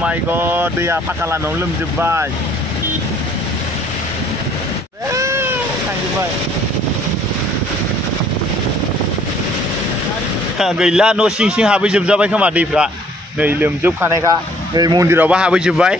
माय गड दैया फाका लामायाव लोमजोबबाय थांजोबबाय गैला न' सिं सिं हाबैजोबजाबाय खोमा दैफ्रा नै लोमजोबखानायखा नै मन्दिरावबो हाबैजोबबाय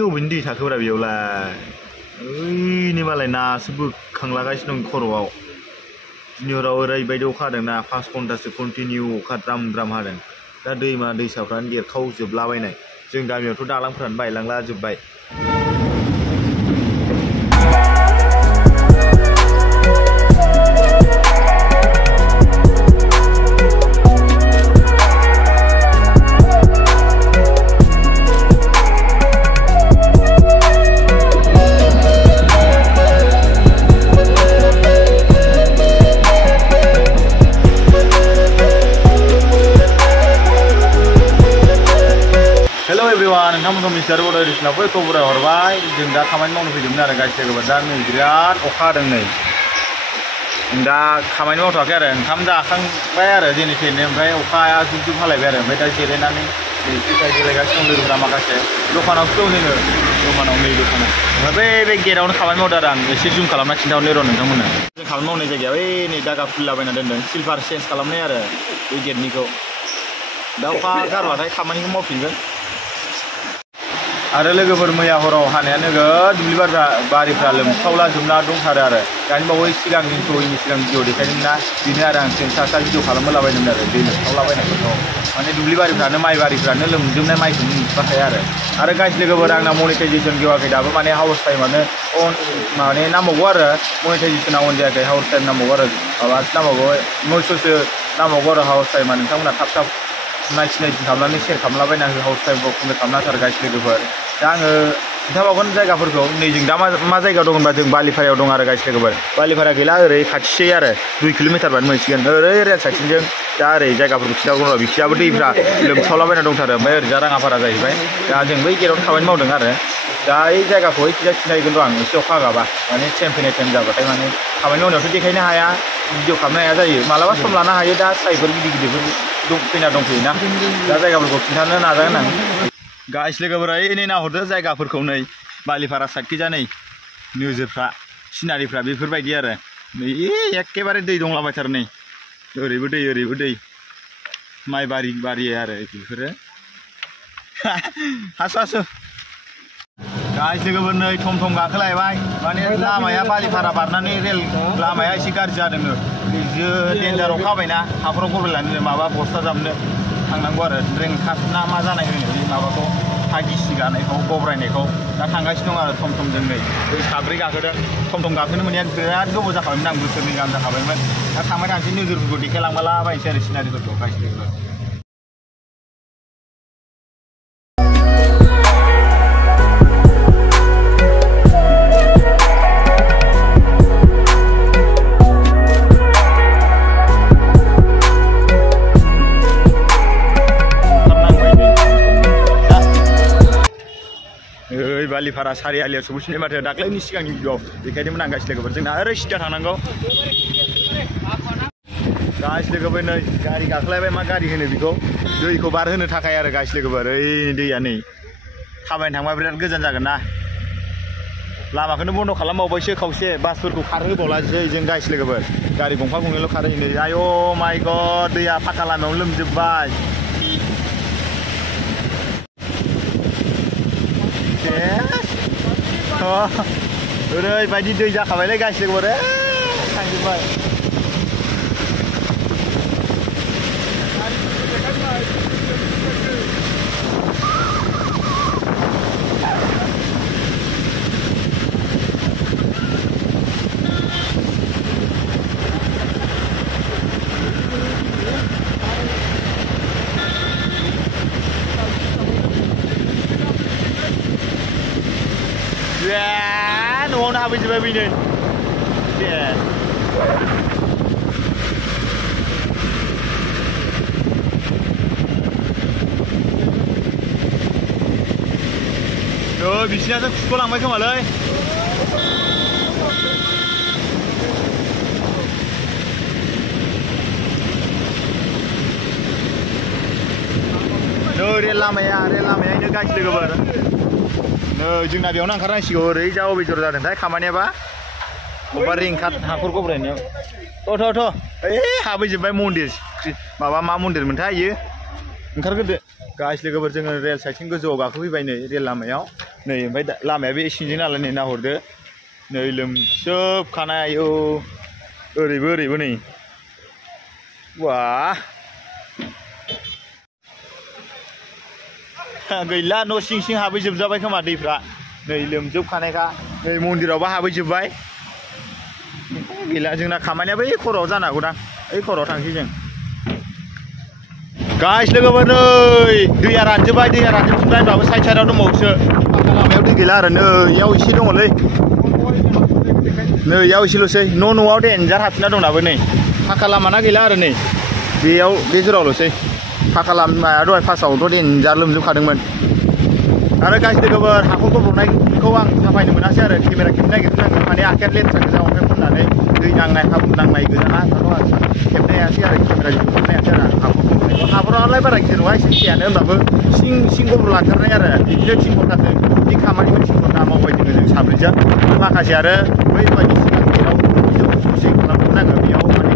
अबेनि दै थाखोब्रा बेयावलाय ओइनि मालाय नासो बोखांलागासिनो दं खर'आव दिनै हराव ओरैबायदि अखा हादोंना 5 घन्टासो कन्टिनिउ अखा द्राम द्राम हादों दा दैमा दैसाफ्रानो देरखावजोबलाबायनाय जों गामियावथ' दालांफ्रानो बायलांला जोब्बाय नोंथांमोनखौ मिस्टार बड' एडिशनाव बै खबरा हरबाय जों दा खामानि मावनो फैदोंमोन आरो गाइस लोगोफोर दा नै बिराद अखा हादों नै दा खामानि मावथ'वाखै आरो ओंखाम जाखांबाय आरो जेने थेने ओमफ्राय अखाया जुब जुब हालायबाय आरो ओमफ्राय दा जिरायनानै जिरायगासिनो दं लोगोफोरा माखासे दखानावसो दं जोङो दखानाव नै दखानाव ओमफ्राय बे गेटआवनो खामानि मावदों आरो आं एसे जुम खालामना खिन्थाहरनो र' नोंथांमोननो जों खामानि मावनाय जायगायाव ओइ नै दागा फुललाबायना दोन्दों सिलभार चेन्ज खालामनाय आरो बे गेटनिखौ दा अखा गारबाथाय खामानिखौ मावफिनगोन आरो लोगोफोर मैया हराव हानाया नोगोद दुब्लि बारिफ्रा लोमसावला जोबना दंथारो आरो दानि बावै सिगां सहैनि सिगां भिडिअ देखायदोंमोन ना बेनो आरो आं सेन सा भिडिअ खालामलाबायदोंमोन आरो दै लोमसावलाबायनायफोरखौ माने दुब्लि बारिफ्रानो माइ बारिफ्रानो लोमजोबनाय माइखौनो नुखायो आरो गाइस लोगोफोर आंना मनिटाइजेसन गेवाखै दाबो माने हाउस टाइमानो माने नांबावगौ आरो मनिटाइजेसना अन जायाखै हाउस टाइम नांबावगौ आरो माबासो नांबावगौ 900सो नांबावगौ आरो हाउस टाइमा नोंथांमोना थाब थाब नायथिं खालामनानै शेयार खालामलाबायना हो हाउस टाइमखौ कमेन्ट खालामना होथार गाइस लोगोफोर दा आङो खिन्थाबावगोन जायगाफोरखौ नै जों दा मा जायगायाव दं होनबा जों बालिपारायाव दं आरो गाइस लोगोफोर बालिपारा गैला ओरै खाथिसै आरो 2 किल'मिटारबानो मोनसिगोन ओरै रेल साइडथिंजों दा ओरै जायगाफोरखौ खिन्थाबावगोन र' बिखियाबो दैफ्रा लोमसावलाबायना दंथारो ओमफ्राय ओरैजा राङापारा जाहैबाय दा जों बै गेटआवनो खामानि मावदों आरो दा ओइ जायगाखौ खिन्थाहैगोन र' आं एसे अखा हागाबा माने ट्रेन फैनाय टाइम जाबाथाय माने खामानि मावनायावथ' देखायनो हाया भिडिअ खालामनो हाया जायो मालाबा सम लानो हायो दा साइफोर गिदिरफोर फैना दंफैयोना दा जायगाफोरखौ खिन्थानो नाजागोन आं गाइस लोगोफोरा ओइ नाहरदो जायगाफोरखौ नै बालिपारा साइडखैजा नै नोजोरफ्रा सिनारिफ्रा बेफोरबायदि आरो नै एखेबारे दै दंलाबायथारो नै ओरैबो दै माइ बारि आरो बेफोरो हासु गाइस लोगोफोर नै थम थम गाखोलायबाय माने लामाया बालिपारा बारनानै रेल लामाया एसे गाज्रि जादोंनो डेन्जार अखा हाबायना हाफोराव गबलायनानै माबा बस्था जाबनो थांनांगौ आरो ड्रेन काट ना मा जानाय होनो बे माबाखौ हा गिसि गानायखौ गब्रायनायखौ दा थांगासिनो दं आरो थम थमजों नै साब्रै गाखोदों थम थम गाखोनो मोननाया बिराद गोबाव जाखाबायमोन आं बोसोरनै गाहाम जाखाबायमोन दा थांबाय थानोसै नोजोरफोरखौ देखायलांबालाबायनोसै आरो सिनारिफोरखौ गाइस लोगोफोर बालिपारा सारिआलियाव सौफैसिननाय माथो दाख्लैनि सिगांनि भिडिअ देखायदोंमोन आं गाइस लोगोफोर जोंना ओरै सिदा थांनांगौ गाइस लोगोफोर नै गारि गाखोलायबाय मा गारि होनो बेखौ दैखौ बारहोनो थाखाय आरो गाइस लोगोफोर ओइ दैया नै थाबायनो थांबा बिराद गोजान जागोन ना लामाखौनो बन्द' खालामबावबायसो खावसे बासफोरखौ खारहोबावलासै जों गाइस लोगोफोर गारि गंफा गंनैल' खारहैनो आय' माय गड दैया फाका लामायाव लोमजोबबाय ओरैबायदि दै जाखाबायलै गाइस लोगोफोर थांजोबबाय हाबैजोब्बाय बैनो दे बिसिनासो खुख'लांबाय खोमालै रेल लामायानो गाइस लोगोफोर जोंना बेयावनो ओंखारनांसिगौ ओरै जा अबे जर जादोंथाय खामानियाबा अबेबा रिंकाट हाखर गब्रायनायाव थ' हाबैजोब्बाय मन्दिर माबा मा मन्दिरमोनथाय इयो ओंखारग्रोदो गाइस लोगोफोर जोङो रेल साइडथिं गोजौआव गाखोफैबाय नै रेल लामायाव नै ओमफ्राय लामाया बे सिंजों नालाय नै नाहरदो नै लोमजोबखानाय आयौ ओरैबो नै वाह गैला न' सिं हाबैजोबजाबाय खोमा दैफ्रा नै लोमजोबखानायखा नै मन्दिरावबो हाबैजोब्बाय गैला जोंना खामानिया बै खर'आव जानो हागौदां ओइ खर'आव थांसै जों गाइस लोगोफोर नै दैया रानजोबफिनबाय होनबाबो साइडआव दंबावोसो फाक्का लामायाव दै गैला आरो नै इयाव एसे दङलै नै इयाव एसेल'सै न'आव देन्जार हाबफिनना दं दाबो नै फाक्का लामाना गैला आरो नै बेयाव बे जरावल'सै फाक्का लामाया दहाय फार्स्टआवथ' देन्जार लोमजोबखादोंमोन आरो गाइस लोगोफोर हाखर गब्र'नायखौ आं साफायनो मोनासै आरो केमेरा खेबनो नागिरदों माने आखाइया लेथ्रा गोजा अन्थाइ खननानै दै नांनाय हाब्रु नांनाय गोजाना दाथ' खेबनो हायासै आरो केमेरा खेबनो हायासै आरो हाखरालाय बारा गिदिर नङा एसे फिसायानो होनबाबो सिं गब्र' लाथारनाय आरो बिदिनो 3 घन्टासो बे खामानिखौ 3 घन्टा मावबाय जोङो जों साब्रैजों माखासे आरो बै बायदि सिगां गेटआव जों ससे खालामनो नाङो बेयाव माने